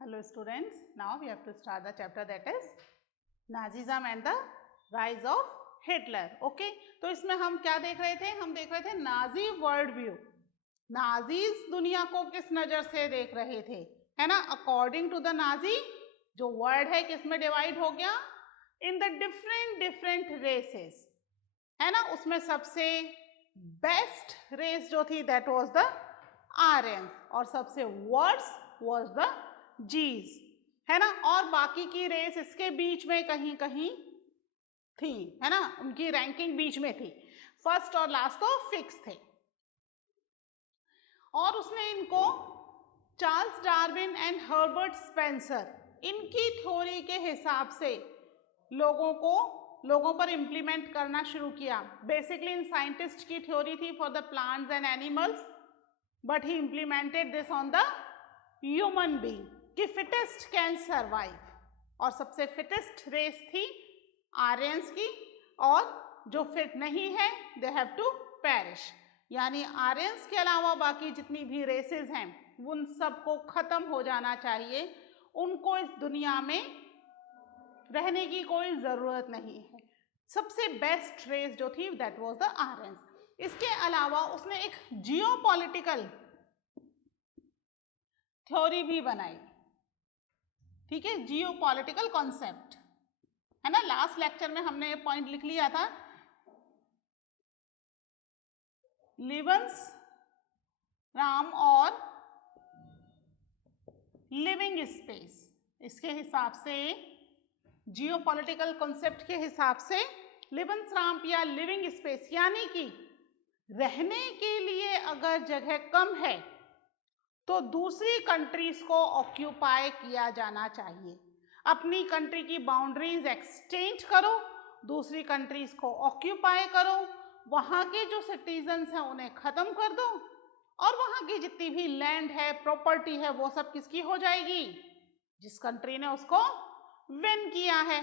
Hello students, now we have to start the chapter that is Nazism and the rise of Hitler. Okay, तो इसमें हम क्या देख रहे थे? हम देख रहे थे नाजी वर्ल्ड व्यू. नाजीज दुनिया को किस नजर से देख रहे थे, है ना? अकॉर्डिंग टू द नाजी जो वर्ल्ड है किसमें डिवाइड हो गया? इन द डिफरेंट रेसेस, है ना? उसमें सबसे बेस्ट रेस जो थी दैट वाज द आर्यन और सबसे वर्स्ट वाज द जीज, है ना? और बाकी की रेस इसके बीच में कहीं कहीं थी, है ना? उनकी रैंकिंग बीच में थी. फर्स्ट और लास्ट तो फिक्स थे. और उसने इनको Charles Darwin and Herbert Spencer इनकी थ्योरी के हिसाब से लोगों पर इम्प्लीमेंट करना शुरू किया. बेसिकली इन साइंटिस्ट की थ्योरी थी for the plants and animals, but he implemented this on the human being कि फिटेस्ट कैन सर्वाइव. और सबसे फिटेस्ट रेस थी आर्यंस की, और जो फिट नहीं है दे हैव टू पेरिश. यानी आर्यंस के अलावा बाकी जितनी भी रेसेस हैं उन सबको खत्म हो जाना चाहिए. उनको इस दुनिया में रहने की कोई जरूरत नहीं है. सबसे बेस्ट रेस जो थी दैट वाज द आर्यंस. इसके अलावा उसने एक जियोपॉलिटिकल थ्योरी भी बनाई. ठीक है, जियोपॉलिटिकल कॉन्सेप्ट, है ना? लास्ट लेक्चर में हमने पॉइंट लिख लिया था लिवेंस राम और लिविंग स्पेस. इसके हिसाब से जियोपॉलिटिकल कॉन्सेप्ट के हिसाब से लिवेंस राम या लिविंग स्पेस यानी कि रहने के लिए अगर जगह कम है तो दूसरी कंट्रीज को ऑक्यूपाई किया जाना चाहिए. अपनी कंट्री की बाउंड्रीज एक्सटेंड करो, दूसरी कंट्रीज को ऑक्यूपाई करो, वहां के जो सिटीजन्स हैं उन्हें खत्म कर दो, और वहां की जितनी भी लैंड है, प्रॉपर्टी है, वो सब किसकी हो जाएगी? जिस कंट्री ने उसको विन किया है.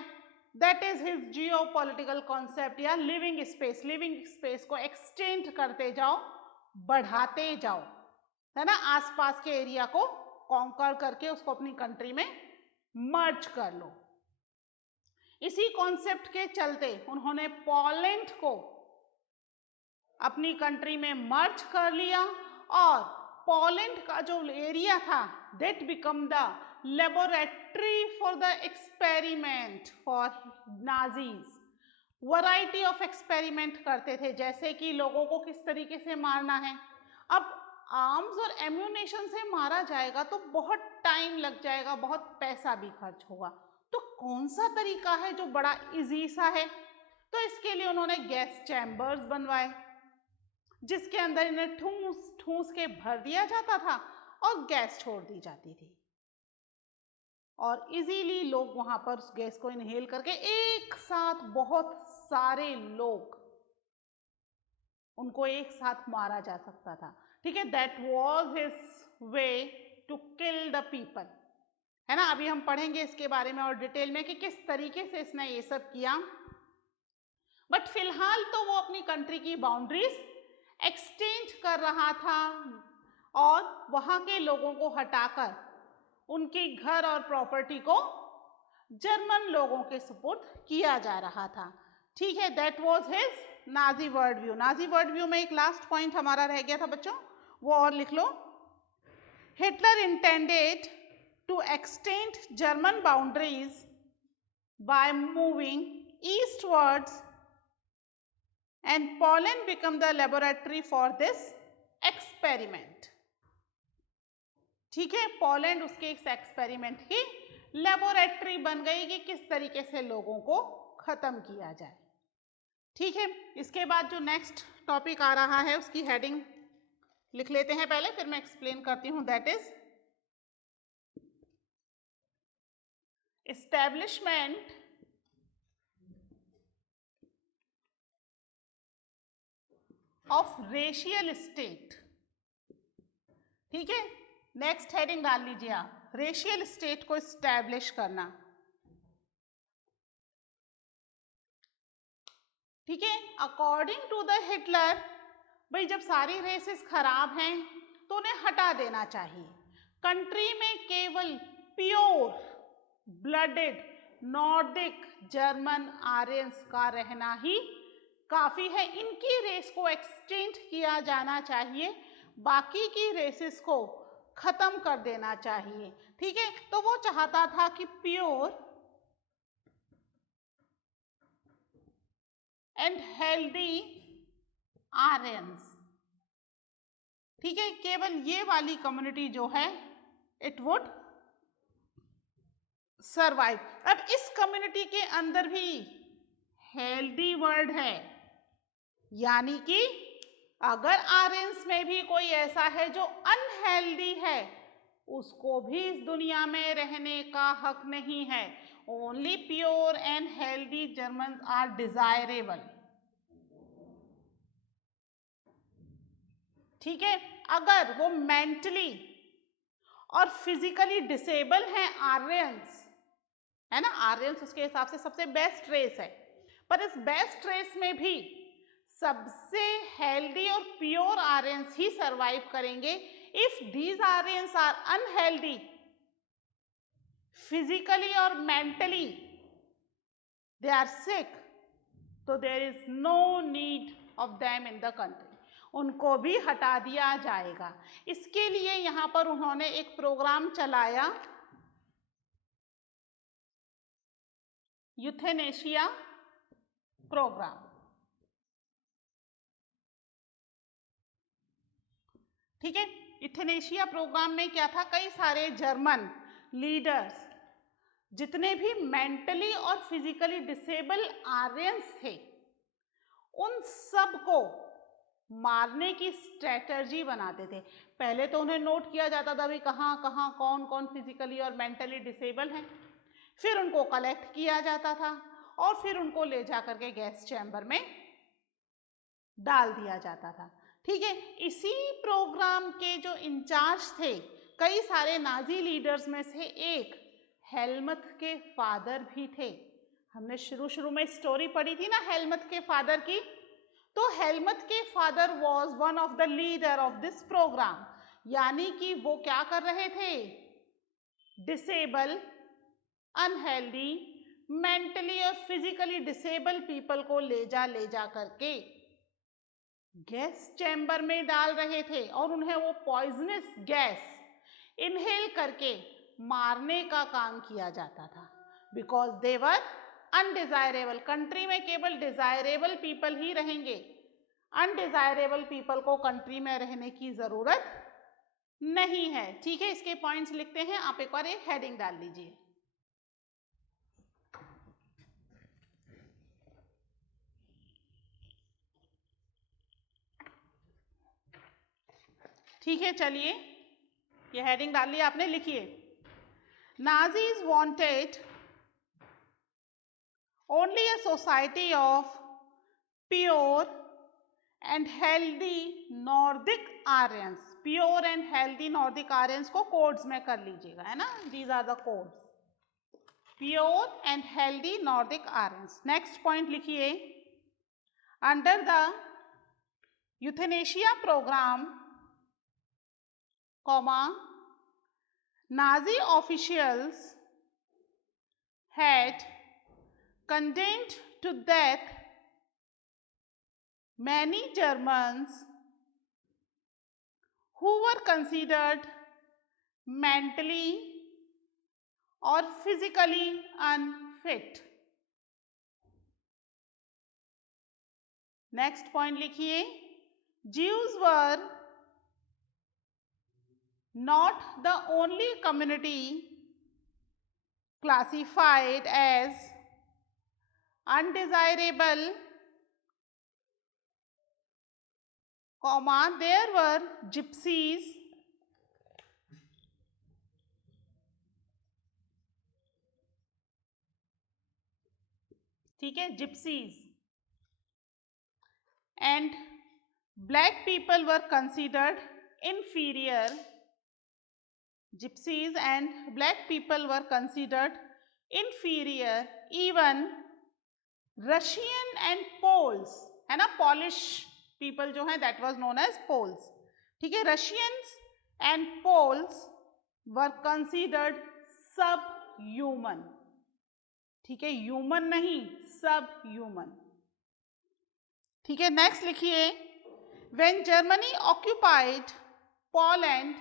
That is his geopolitical concept या लिविंग स्पेस. लिविंग स्पेस को एक्सटेंड करते जाओ, बढ़ाते जाओ, है ना? आसपास के एरिया को कॉन्कर करके उसको अपनी कंट्री में मर्ज कर लो. इसी कॉन्सेप्ट के चलते उन्होंने पोलैंड को अपनी कंट्री में मर्ज कर लिया, और पोलैंड का जो एरिया था that become the laboratory for the experiment for Nazis. Variety of experiment करते थे, जैसे कि लोगों को किस तरीके से मारना है. अब आर्म्स और एम्यूनेशन से मारा जाएगा तो बहुत टाइम लग जाएगा, बहुत पैसा भी खर्च होगा. तो कौन सा तरीका है जो बड़ा इजी सा है? तो इसके लिए उन्होंने गैस चैम्बर्स बनवाए, जिसके अंदर इन्हें ठूस ठूस के भर दिया जाता था और गैस छोड़ दी जाती थी, और इजीली लोग वहां पर उस गैस को इनहेल करके एक साथ बहुत सारे लोग उनको एक साथ मारा जा सकता था. ठीक है, that was his way to kill the people, है ना? अभी हम पढ़ेंगे इसके बारे में और डिटेल में कि किस तरीके से इसने ये सब किया. बट फिलहाल तो वो अपनी कंट्री की बाउंड्रीज एक्सटेंड कर रहा था और वहां के लोगों को हटाकर उनके घर और प्रॉपर्टी को जर्मन लोगों के सुपुर्द किया जा रहा था. ठीक है, that was his Nazi world view. Nazi world view में एक लास्ट पॉइंट हमारा रह गया था बच्चों, वो और लिख लो. Hitler intended to extend German boundaries by moving eastwards and Poland become the laboratory for this experiment. ठीक है, पोलैंड उसके इस एक्सपेरिमेंट की लेबोरेटरी बन गई कि किस तरीके से लोगों को खत्म किया जाए. ठीक है, इसके बाद जो नेक्स्ट टॉपिक आ रहा है उसकी हेडिंग लिख लेते हैं पहले, फिर मैं एक्सप्लेन करती हूं. That is establishment of racial state. ठीक है, नेक्स्ट हेडिंग डाल लीजिए आप, रेशियल स्टेट को एस्टैब्लिश करना. ठीक है, अकॉर्डिंग टू द हिटलर, भाई जब सारी रेसेस खराब हैं तो उन्हें हटा देना चाहिए. कंट्री में केवल pure blooded Nordic German Aryans का रहना ही काफी है। इनकी रेस को एक्सटेंड किया जाना चाहिए, बाकी की रेसेस को खत्म कर देना चाहिए। ठीक है, तो वो चाहता था कि प्योर एंड हेल्दी आर्यंस, ठीक है, केवल ये वाली कम्युनिटी जो है इट वुड सरवाइव। अब इस कम्युनिटी के अंदर भी हेल्दी वर्ड है, यानी कि अगर आर्यंस में भी कोई ऐसा है जो अनहेल्दी है, उसको भी इस दुनिया में रहने का हक नहीं है। Only pure and healthy Germans are desirable. ठीक है, अगर वो मेंटली और फिजिकली डिसेबल हैं आर्यंस, है ना, आर्यंस उसके हिसाब से सबसे बेस्ट रेस है, पर इस बेस्ट रेस में भी सबसे हेल्दी और प्योर आर्यंस ही सरवाइव करेंगे। If these Aryans are unhealthy physically और मेंटली, दे आर सिक, तो there is no need of them in the country, उनको भी हटा दिया जाएगा। इसके लिए यहाँ पर उन्होंने एक प्रोग्राम चलाया, यूथेनेशिया प्रोग्राम। ठीक है, यूथेनेशिया प्रोग्राम में क्या था, कई सारे जर्मन लीडर्स जितने भी मेंटली और फिजिकली डिसेबल आर्यंस थे, उन सब को मारने की स्ट्रेटजी बनाते थे। पहले तो उन्हें नोट किया जाता था भी कहाँ कहाँ कौन कौन फिजिकली और मेंटली डिसेबल हैं, फिर उनको कलेक्ट किया जाता था और फिर उनको ले जा करके गैस चैम्बर में डाल दिया जाता था। ठीक है, इसी प्रोग्राम के जो इंचार्ज थे कई सारे नाजी लीडर्स में से एक हेलमथ के फादर भी थे। हमने शुरू में स्टोरी पढ़ी थी ना हेलमथ के फादर की, तो हेलमथ के father was one of the leader of this program, यानी कि वो क्या कर रहे थे, डिसेबल, अनहेल्दी, मेंटली और फिजिकली डिसेबल पीपल को ले जा करके गैस चैम्बर में डाल रहे थे और उन्हें वो पॉइजनस गैस इनहेल करके मारने का काम किया जाता था, because they were undesirable. Country में केवल डिजायरेबल पीपल ही रहेंगे, अनडिजायरेबल पीपल को कंट्री में रहने की जरूरत नहीं है। ठीक है, इसके पॉइंट्स लिखते हैं, आप एक बार एक हेडिंग डाल लीजिए। ठीक है, चलिए ये हेडिंग डाल लिया आपने, लिखिए, Nazis wanted only a society of pure and healthy Nordic Aryans। Pure and healthy Nordic Aryans को कोड्स में कर लीजिएगा, है ना, these are the codes, pure and healthy Nordic Aryans. Next point लिखिए, under the euthanasia programme, comma, Nazi officials had condemned to death many Germans who were considered mentally or physically unfit। Next point लिखिए, Jews were not the only community classified as undesirable, comma, there were gypsies ठीक है, gypsies and black people were considered inferior। Gypsies and black people were considered inferior, even Russian and Poles, है ना, Polish people जो हैं that was known as Poles। ठीक है, Russians and Poles were considered सब human, ठीक है, human नहीं, सब ह्यूमन। ठीक है, नेक्स्ट लिखिए, when Germany occupied Poland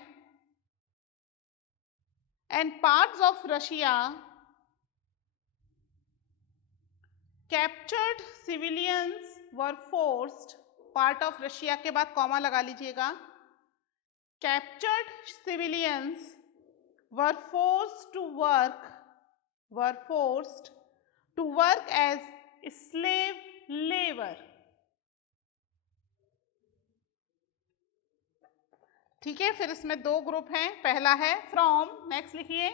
and parts of Russia, captured civilians were forced, part of Russia के बाद कॉमा लगा लीजिएगा, captured civilians were forced to work as slave labor। ठीक है, फिर इसमें दो ग्रुप हैं, पहला है फ्रॉम, नेक्स्ट लिखिए,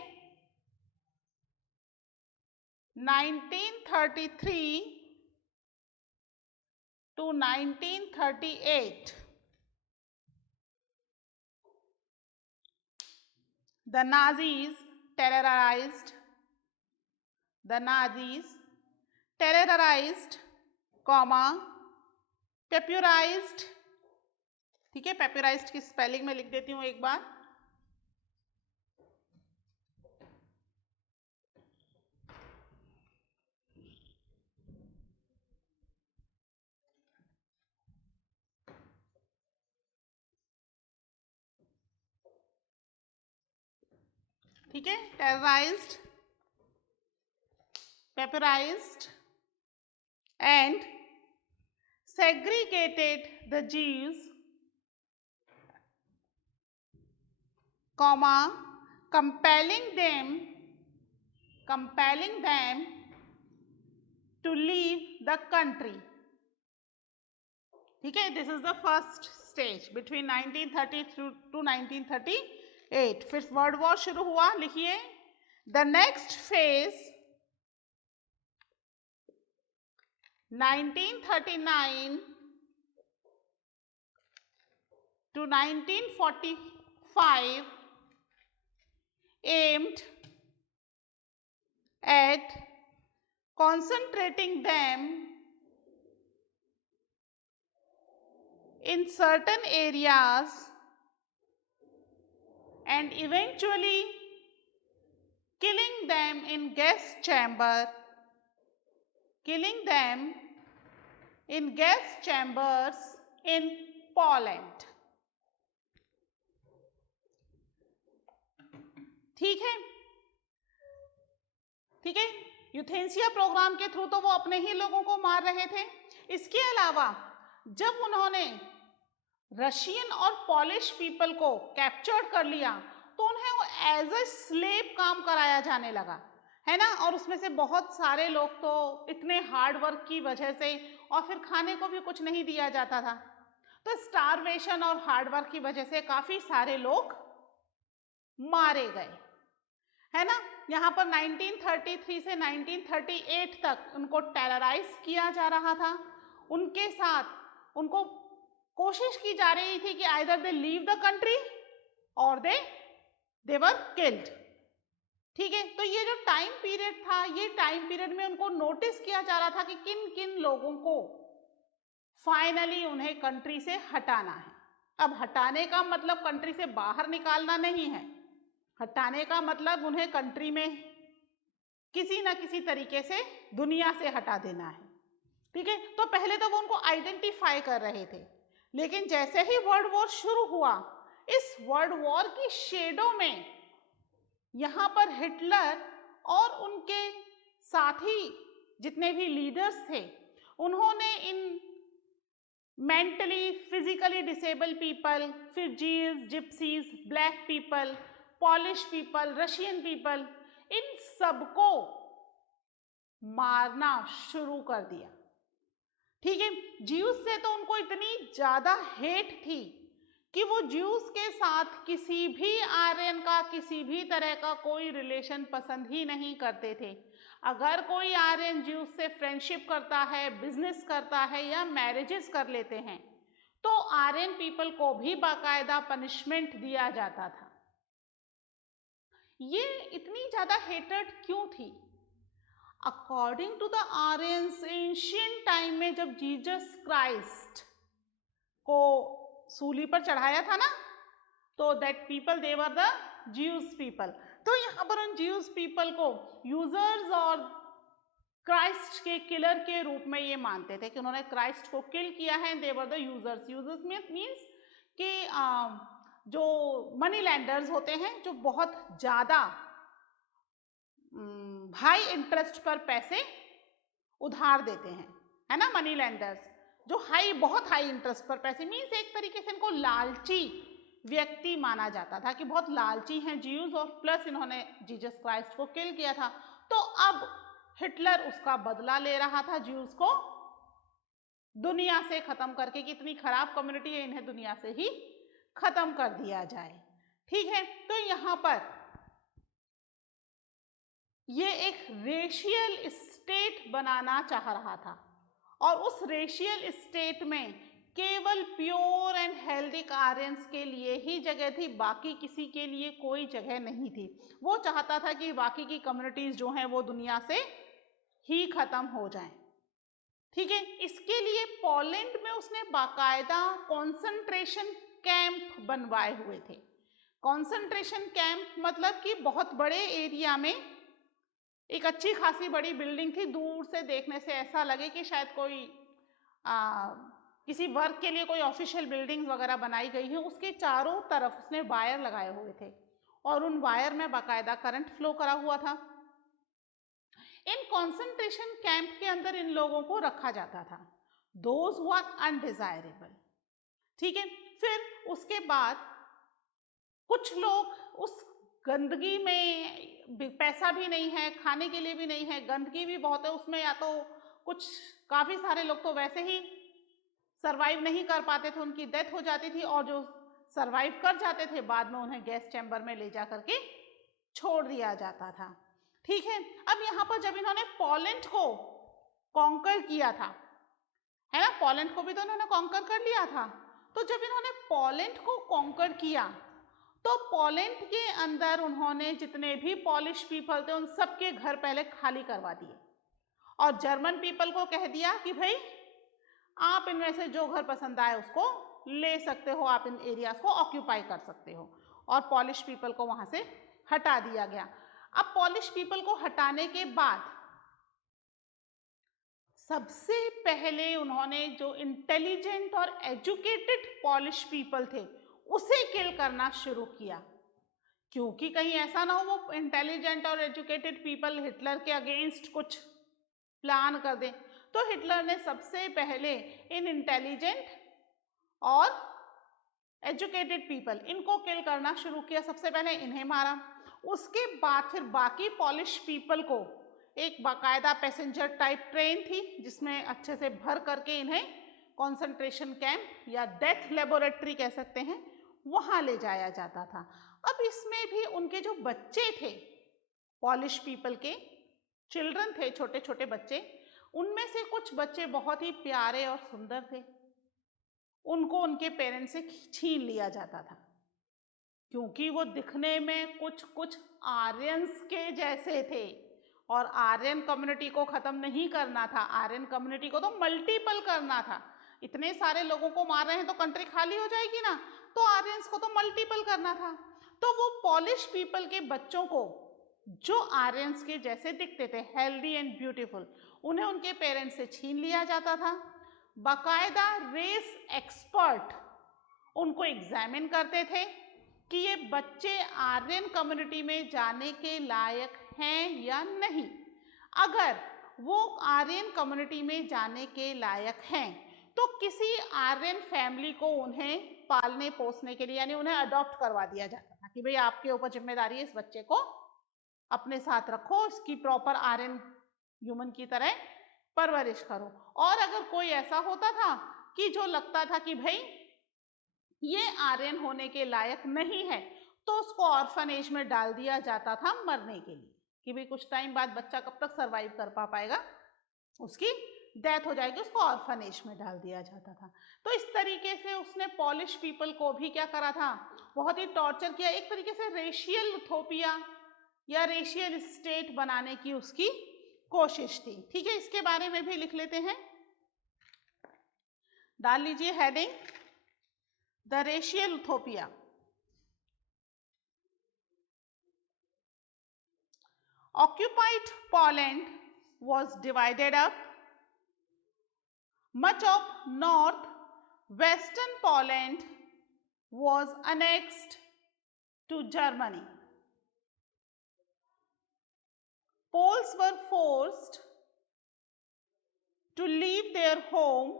1933 to 1938 the Nazis terrorized, comma, papyrized, ठीक है, papyrized की स्पेलिंग में लिख देती हूँ एक बार, ठीक है, terrorized, papyrized and segregated the Jews, comma, compelling them to leave the country। ठीक है, this is the first stage between 1930 to 1938। फिर वर्ल्ड वॉर शुरू हुआ, लिखिए, the next phase 1939 to 1945 aimed at concentrating them in certain areas and eventually killing them in gas chambers in Poland। ठीक है, euthanasia programme के through तो वो अपने ही लोगों को मार रहे थे। इसके अलावा जब उन्होंने रशियन और पॉलिश पीपल को कैप्चर्ड कर लिया तो उन्हें वो एज ए स्लेव काम कराया जाने लगा, है ना, और उसमें से बहुत सारे लोग तो इतने हार्ड वर्क की वजह से, और फिर खाने को भी कुछ नहीं दिया जाता था, तो स्टारवेशन और हार्ड वर्क की वजह से काफी सारे लोग मारे गए, है ना। यहाँ पर 1933 से 1938 तक उनको टेरराइज किया जा रहा था, उनके साथ उनको कोशिश की जा रही थी कि either they leave the country और दे वर किल्ड। ठीक है, तो ये जो टाइम पीरियड था, ये टाइम पीरियड में उनको नोटिस किया जा रहा था कि किन किन लोगों को फाइनली उन्हें कंट्री से हटाना है। अब हटाने का मतलब कंट्री से बाहर निकालना नहीं है, हटाने का मतलब उन्हें कंट्री में किसी ना किसी तरीके से दुनिया से हटा देना है। ठीक है, तो पहले तो वो उनको आइडेंटिफाई कर रहे थे, लेकिन जैसे ही वर्ल्ड वॉर शुरू हुआ, इस वर्ल्ड वॉर की शेडो में यहाँ पर हिटलर और उनके साथी जितने भी लीडर्स थे, उन्होंने इन मेंटली फिजिकली डिसेबल पीपल, फिर Jews, gypsies, black people, Polish people, Russian people, इन सबको मारना शुरू कर दिया। ठीक है, ज्यूस से तो उनको इतनी ज्यादा हेट थी कि वो ज्यूस के साथ किसी भी आर्यन का किसी भी तरह का कोई रिलेशन पसंद ही नहीं करते थे। अगर कोई आर्यन ज्यूस से फ्रेंडशिप करता है, बिजनेस करता है या मैरिजेस कर लेते हैं, तो आर्यन पीपल को भी बाकायदा पनिशमेंट दिया जाता था। ये इतनी ज्यादा हेटेड क्यों थी? According to the Aryans, ancient time में जब जीसस क्राइस्ट को सूली पर चढ़ाया था ना, तो that people they were the juice people. तो यहाँ पर उन ज्यूज पीपल को यूजर्स और क्राइस्ट के किलर के रूप में ये मानते थे कि उन्होंने क्राइस्ट को किल किया है। They were the usurers. Usurers means कि जो मनी लैंडर्स होते हैं, जो बहुत ज़्यादा हाई इंटरेस्ट पर पैसे उधार देते हैं, है ना, मनी लैंडर्स, जो बहुत हाई इंटरेस्ट पर पैसे, मीन्स एक तरीके से इनको लालची व्यक्ति माना जाता था कि बहुत लालची हैं ज्यूज, और प्लस इन्होंने जीसस क्राइस्ट को किल किया था। तो अब हिटलर उसका बदला ले रहा था ज्यूज को दुनिया से खत्म करके, कि इतनी खराब कम्युनिटी है, इन्हें दुनिया से ही खत्म कर दिया जाए। ठीक है, तो यहाँ पर ये एक रेशियल स्टेट बनाना चाह रहा था, और उस रेशियल स्टेट में केवल प्योर एंड हेल्दी आर्यंस के लिए ही जगह थी, बाकी किसी के लिए कोई जगह नहीं थी। वो चाहता था कि बाकी की कम्युनिटीज जो हैं वो दुनिया से ही खत्म हो जाएं। ठीक है, इसके लिए पोलैंड में उसने बाकायदा कॉन्सेंट्रेशन कैंप बनवाए हुए थे। कॉन्सेंट्रेशन कैंप मतलब कि बहुत बड़े एरिया में एक अच्छी खासी बड़ी बिल्डिंग थी, दूर से देखने से ऐसा लगे कि शायद कोई किसी वर्क के लिए कोई ऑफिशियल बिल्डिंग्स वगैरह बनाई गई है। उसके चारों तरफ उसने वायर लगाए हुए थे, और उन वायर में बाकायदा करंट फ्लो करा हुआ था। इन कॉन्सेंट्रेशन कैंप के अंदर इन लोगों को रखा जाता था, दोज हु आर अनडिजायरेबल। ठीक है, फिर उसके बाद कुछ लोग उस गंदगी में, पैसा भी नहीं है, खाने के लिए भी नहीं है, गंदगी भी बहुत है उसमें, या तो कुछ काफ़ी सारे लोग तो वैसे ही सरवाइव नहीं कर पाते थे, उनकी डेथ हो जाती थी, और जो सरवाइव कर जाते थे बाद में उन्हें गैस चैम्बर में ले जा करके छोड़ दिया जाता था। ठीक है, अब यहाँ पर जब इन्होंने पोलैंड को कॉन्कर किया था, है ना, पोलैंड को भी तो इन्होंने कॉन्कर कर लिया था, तो जब इन्होंने पोलैंड को कॉन्कर किया तो पोलैंड के अंदर उन्होंने जितने भी पॉलिश पीपल थे उन सबके घर पहले खाली करवा दिए, और जर्मन पीपल को कह दिया कि भाई आप इनमें से जो घर पसंद आए उसको ले सकते हो, आप इन एरियाज को ऑक्यूपाई कर सकते हो, और पॉलिश पीपल को वहां से हटा दिया गया। अब पॉलिश पीपल को हटाने के बाद सबसे पहले उन्होंने जो इंटेलिजेंट और एजुकेटेड पॉलिश पीपल थे उसे किल करना शुरू किया, क्योंकि कहीं ऐसा ना हो वो इंटेलिजेंट और एजुकेटेड पीपल हिटलर के अगेंस्ट कुछ प्लान कर दें। तो हिटलर ने सबसे पहले इन इंटेलिजेंट और एजुकेटेड पीपल, इनको किल करना शुरू किया। सबसे पहले इन्हें मारा, उसके बाद फिर बाकी पॉलिश पीपल को एक बाकायदा पैसेंजर टाइप ट्रेन थी जिसमें अच्छे से भर करके इन्हें कॉन्सेंट्रेशन कैंप या डेथ लेबोरेटरी कह सकते हैं, वहां ले जाया जाता था। अब इसमें भी उनके जो बच्चे थे, पॉलिश पीपल के चिल्ड्रन थे, छोटे छोटे बच्चे, उनमें से कुछ बच्चे बहुत ही प्यारे और सुंदर थे, उनको उनके पेरेंट्स से छीन लिया जाता था, क्योंकि वो दिखने में कुछ आर्यंस के जैसे थे, और आर्यन कम्युनिटी को खत्म नहीं करना था, आर्यन कम्युनिटी को तो मल्टीपल करना था। इतने सारे लोगों को मार रहे हैं तो कंट्री खाली हो जाएगी ना, तो आर्यंस को तो मल्टीपल करना था। तो वो पॉलिश पीपल के बच्चों को जो आर्यंस के जैसे दिखते थे, हेल्दी एंड ब्यूटीफुल, उन्हें उनके पेरेंट्स से छीन लिया जाता था। बाकायदा रेस एक्सपर्ट उनको एग्जामिन करते थे कि ये बच्चे आर्यन कम्युनिटी में जाने के लायक हैं या नहीं। अगर वो आर्यन कम्युनिटी में जाने के लायक हैं तो किसी आर्यन फैमिली को उन्हें पालने पोसने के लिए, यानी उन्हें अडॉप्ट करवा दिया जाता था कि भाई आपके ऊपर जिम्मेदारी है, इस बच्चे को अपने साथ रखो, इसकी प्रॉपर आर्यन ह्यूमन की तरह परवरिश करो। और अगर कोई ऐसा होता था कि जो लगता था कि भाई ये आर्यन होने के लायक नहीं है, तो उसको ऑर्फनेज में डाल दिया जाता था मरने के लिए, कि भाई कुछ टाइम बाद बच्चा कब तक सरवाइव कर पाएगा, उसकी डेथ हो जाएगी, उसको ऑर्फनेज में डाल दिया जाता था। तो इस तरीके से उसने पॉलिश पीपल को भी क्या करा था, बहुत ही टॉर्चर किया। एक तरीके से रेशियल यूथोपिया या रेशियल स्टेट बनाने की उसकी कोशिश थी। ठीक है, इसके बारे में भी लिख लेते हैं, डाल लीजिए heading, the racial Ethiopia. Occupied Poland was divided up. Much of northwestern Poland was annexed to Germany. Poles were forced to leave their home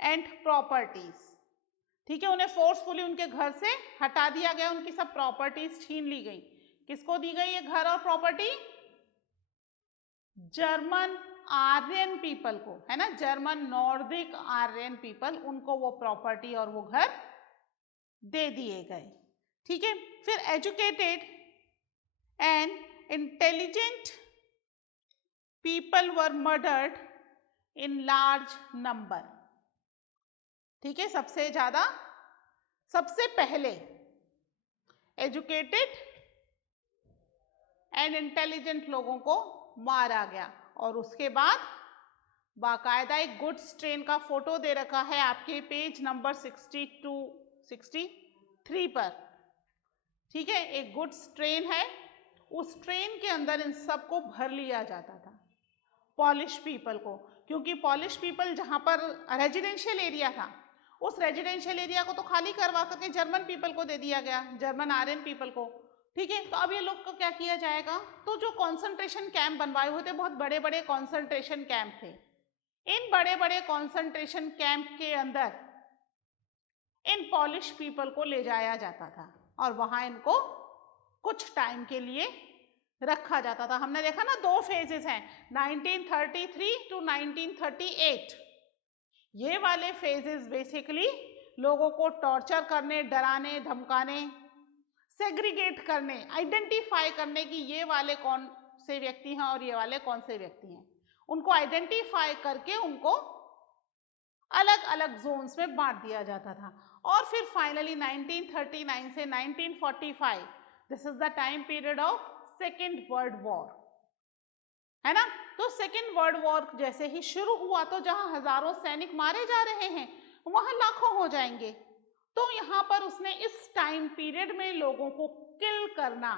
and properties. ठीक है, उन्हें फोर्सफुली उनके घर से हटा दिया गया, उनकी सब प्रॉपर्टीज छीन ली गई. किसको दी गई ये घर और प्रॉपर्टी? जर्मन आर्यन पीपल को, है ना, जर्मन नॉर्दिक आर्यन पीपल, उनको वो प्रॉपर्टी और वो घर दे दिए गए. ठीक है, फिर educated and intelligent people were murdered in large number. ठीक है, सबसे पहले एजुकेटेड एंड इंटेलिजेंट लोगों को मारा गया, और उसके बाद बाकायदा एक गुड्स ट्रेन का फोटो दे रखा है आपके पेज नंबर 63 पर. ठीक है, एक गुड्स ट्रेन है, उस ट्रेन के अंदर इन सबको भर लिया जाता था, पॉलिश पीपल को, क्योंकि पॉलिश पीपल जहां पर रेजिडेंशियल एरिया था, उस रेजिडेंशियल एरिया को तो खाली करवा करके जर्मन पीपल को दे दिया गया, जर्मन आर्यन पीपल को. ठीक है, तो अब ये लोग को क्या किया जाएगा? तो जो कॉन्सेंट्रेशन कैंप बनवाए हुए थे, बहुत बड़े बड़े कॉन्सेंट्रेशन कैंप थे, इन बड़े बड़े कॉन्सेंट्रेशन कैंप के अंदर इन पॉलिश पीपल को ले जाया जाता था और वहां इनको कुछ टाइम के लिए रखा जाता था. हमने देखा ना, 2 फेजेस हैं, 1933 टू 1938. ये वाले फेजेस बेसिकली लोगों को टॉर्चर करने, डराने, धमकाने, सेग्रीगेट करने, आइडेंटिफाई करने कि ये वाले कौन से व्यक्ति हैं और ये वाले कौन से व्यक्ति हैं, उनको आइडेंटिफाई करके उनको अलग अलग जोन्स में बांट दिया जाता था. और फिर फाइनली 1939 से 1945, this is the time period of second world war, है ना. तो सेकेंड वर्ल्ड वॉर जैसे ही शुरू हुआ, तो जहां हजारों सैनिक मारे जा रहे हैं, वहां लाखों हो जाएंगे. तो यहां पर उसने इस टाइम पीरियड में लोगों को किल करना,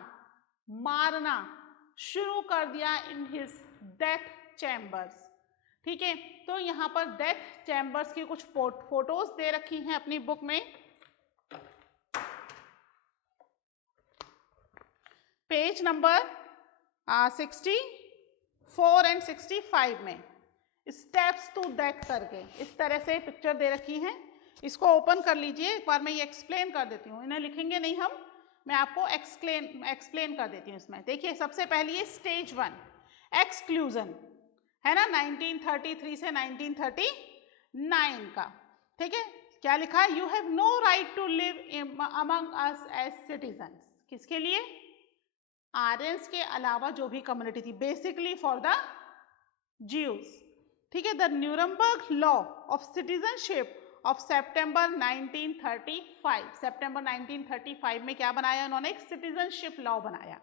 मारना शुरू कर दिया इन हिज डेथ चैम्बर्स. ठीक है, तो यहां पर डेथ चैम्बर्स की कुछ फोटोज दे रखी हैं अपनी बुक में, पेज नंबर 64 एंड 65 में, स्टेप्स टू डेथ करके इस तरह से पिक्चर दे रखी हैं. इसको ओपन कर लीजिए, एक बार मैं ये एक्सप्लेन कर देती हूँ, इन्हें लिखेंगे नहीं हम, मैं आपको एक्सप्लेन कर देती हूँ इसमें. देखिए, सबसे पहले ये स्टेज 1 एक्सक्लूजन है ना, 1933 से 1939 का. ठीक है, क्या लिखा है? You have no right to live among us as citizen. किसके लिए? आर्यंस के अलावा जो भी कम्युनिटी थी, बेसिकली फॉर द ज्यूज. ठीक है, the Nuremberg law of citizenship of September 1935, सितंबर 1935 में क्या बनाया उन्होंने? एक सिटीजनशिप लॉ बनाया,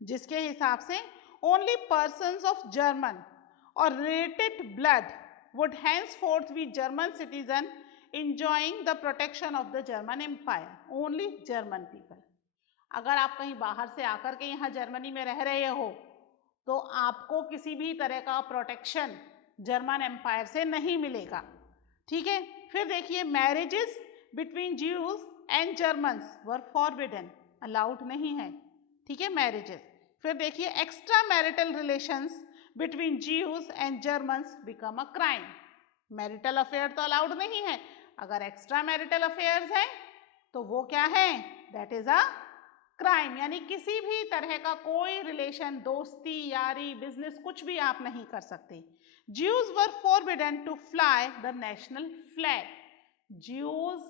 जिसके हिसाब से ओनली पर्सन्स ऑफ जर्मन और related blood would henceforth be German citizen enjoying the protection of the German Empire. Only German people. अगर आप कहीं बाहर से आकर के यहाँ जर्मनी में रह रहे हो, तो आपको किसी भी तरह का प्रोटेक्शन जर्मन एम्पायर से नहीं मिलेगा. ठीक है, फिर देखिए, marriages between Jews and Germans were forbidden, allowed नहीं है. ठीक है, मैरिजेस. फिर देखिए, extra marital relations between Jews and Germans become a crime. Marital affair तो अलाउड नहीं है, अगर एक्स्ट्रा मैरिटल अफेयर्स है तो वो क्या है? That is a crime. यानी किसी भी तरह का कोई रिलेशन, दोस्ती, यारी, बिजनेस, कुछ भी आप नहीं कर सकते. Jews were forbidden to fly the national flag. Jews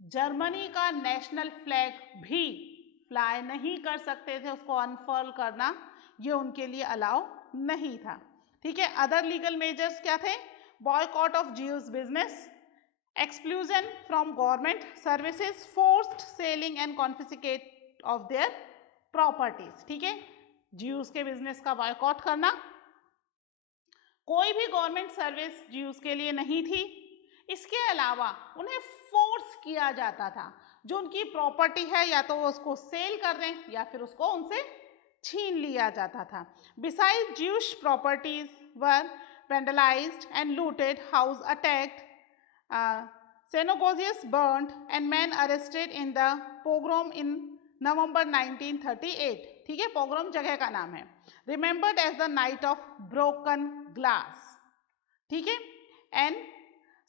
Germany का नेशनल फ्लैग भी फ्लाई नहीं कर सकते थे, उसको अनफर्ल करना ये उनके लिए अलाउ नहीं था. ठीक है, अदर लीगल मेजर्स क्या थे? Boycott of Jews business, exclusion from government services, forced selling and confiscate of their properties. ठीक है, ज्यूज के बिजनेस का बॉयकॉट करना, कोई भी गवर्नमेंट सर्विस ज्यूज के लिए नहीं थी. इसके अलावा उन्हें फोर्स किया जाता था, जो उनकी प्रॉपर्टी है या तो वो उसको सेल कर दें या फिर उसको उनसे छीन लिया जाता था। Beside Jews properties were vandalized and looted, house attacked, synagogues burned and men arrested in the pogrom in November 1938. ठीक है, पोग्राम जगह का नाम है। Remembered as the night of broken glass. ठीक है, एंड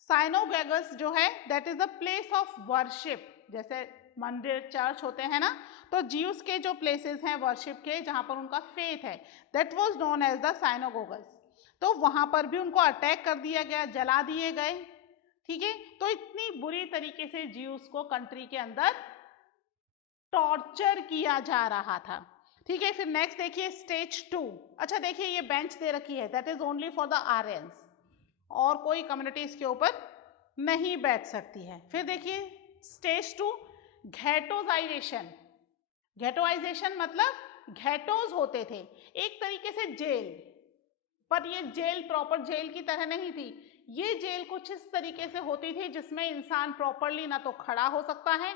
साइनोगेगस जो है that is the place of worship, जैसे मंदिर चर्च होते हैं ना, तो ज्यूस के जो प्लेसेस हैं वर्शिप के जहाँ पर उनका फेथ है that was known as the synagogues. तो वहाँ पर भी उनको अटैक कर दिया गया, जला दिए गए। ठीक है, तो इतनी बुरी तरीके से ज्यूस को कंट्री के अंदर टॉर्चर किया जा रहा था। ठीक है, फिर नेक्स्ट देखिए स्टेज 2। अच्छा देखिए ये बेंच दे रखी है that is only for the Aryans, और कोई कम्युनिटी इसके ऊपर नहीं बैठ सकती है। फिर देखिए स्टेज 2 घेटोजाइजेशन। घेटोइजेशन मतलब घेटोज होते थे, एक तरीके से जेल, पर ये जेल प्रॉपर जेल की तरह नहीं थी। ये जेल कुछ इस तरीके से होती थी जिसमें इंसान प्रॉपरली ना तो खड़ा हो सकता है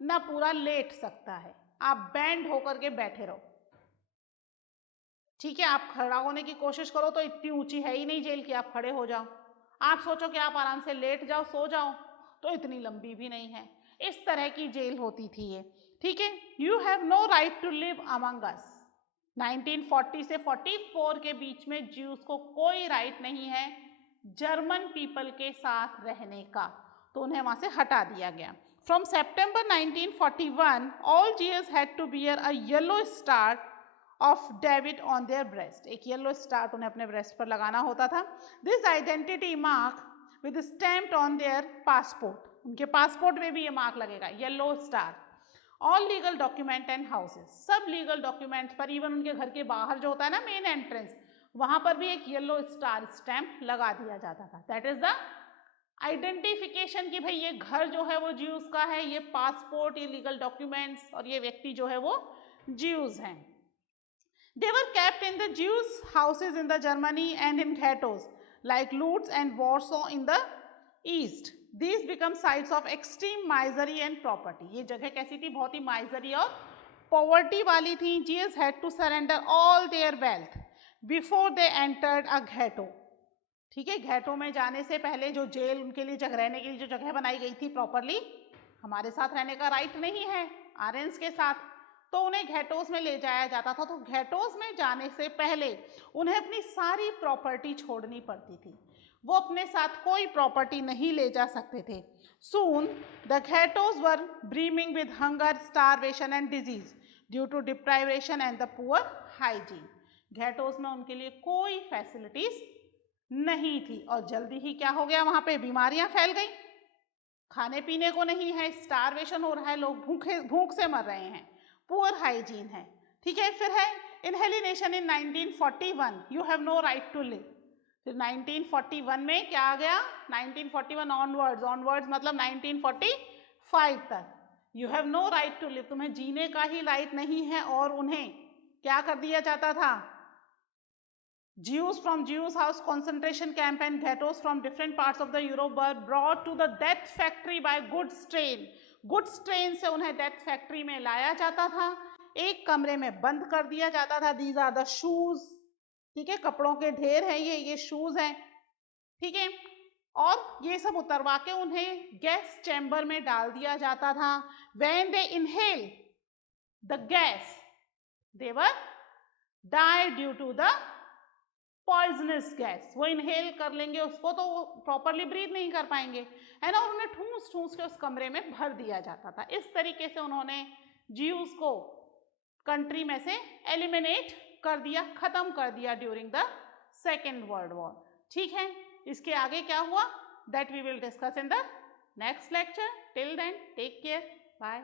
ना पूरा लेट सकता है, आप बैंड होकर के बैठे रहो। ठीक है, आप खड़ा होने की कोशिश करो तो इतनी ऊंची है ही नहीं जेल कि आप खड़े हो जाओ। आप सोचो कि आप आराम से लेट जाओ सो जाओ तो इतनी लंबी भी नहीं है। इस तरह की जेल होती थी ये। ठीक है, you have no right to live among us. 1940 से 44 के बीच में ज्यूस को कोई राइट नहीं है जर्मन पीपल के साथ रहने का, तो उन्हें वहां से हटा दिया गया। फ्रॉम सेप्टेम्बर 1941 ऑल जीयर्स had to bear a yellow star of David on their breast. एक येलो स्टार उन्हें अपने ब्रेस्ट पर लगाना होता था। This identity mark with stamped on their passport, उनके पासपोर्ट में भी ये मार्क लगेगा yellow star. All legal document and houses, सब लीगल डॉक्यूमेंट्स पर, इवन उनके घर के बाहर जो होता है ना मेन एंट्रेंस, वहां पर भी एक येलो स्टार स्टैम्प लगा दिया जाता था। दैट इज द आइडेंटिफिकेशन कि भाई ये घर जो है वो ज्यूज का है, ये पासपोर्ट, ये लीगल डॉक्यूमेंट्स और ये व्यक्ति जो है वो ज्यूज हैं। They were kept in the Jews' houses in the Germany and in ghettos like Lutz and Warsaw in the east. These become sites of extreme misery and poverty. ये जगह कैसी थी, बहुत ही misery और poverty वाली थी। Jews had to surrender all their wealth before they entered a ghetto. ठीक है, घेटो में जाने से पहले जो जेल उनके लिए जगह रहने के लिए जो जगह बनाई गई थी प्रॉपरली, हमारे साथ रहने का राइट नहीं है आर्यंस के साथ, तो उन्हें घेटोस में ले जाया जाता था। तो घेटोस में जाने से पहले उन्हें अपनी सारी प्रॉपर्टी छोड़नी पड़ती थी, वो अपने साथ कोई प्रॉपर्टी नहीं ले जा सकते थे। Soon the ghettos were brimming with hunger, starvation and disease due to deprivation and the poor hygiene. Ghettos में उनके लिए कोई फैसिलिटीज नहीं थी और जल्दी ही क्या हो गया, वहां पे बीमारियां फैल गई, खाने पीने को नहीं है, स्टारवेशन हो रहा है, लोग भूख से मर रहे हैं, पुअर हाइजीन है। ठीक है, फिर है inhalation in 1941, you have no right to live. फिर 1941 में क्या आ गया, 1941 ऑनवर्ड्स मतलब 1945 तक, you have no right to live, तुम्हें जीने का ही राइट नहीं है। और उन्हें क्या कर दिया जाता था, Jews from Jews house concentration camp and ghettos from different parts of the Europe were brought to the death factory by goods train. Goods train से उन्हें डेथ फैक्ट्री में लाया जाता था, एक कमरे में बंद कर दिया जाता था। दीज आर द शूज, ठीक है, कपड़ों के ढेर हैं ये शूज हैं। ठीक है, और ये सब उतरवा के उन्हें गैस चैम्बर में डाल दिया जाता था। When they inhale the gas they were die due to the poisonous gas, वो इनहेल कर लेंगे उसको तो वो प्रॉपरली ब्रीथ नहीं कर पाएंगे, है ना, उन्हें ठूस ठूस के उस कमरे में भर दिया जाता था। इस तरीके से उन्होंने ज्यूज को कंट्री में से एलिमिनेट कर दिया, खत्म कर दिया during the second world war. ठीक है, इसके आगे क्या हुआ that we will discuss in the next lecture. Till then take care, bye.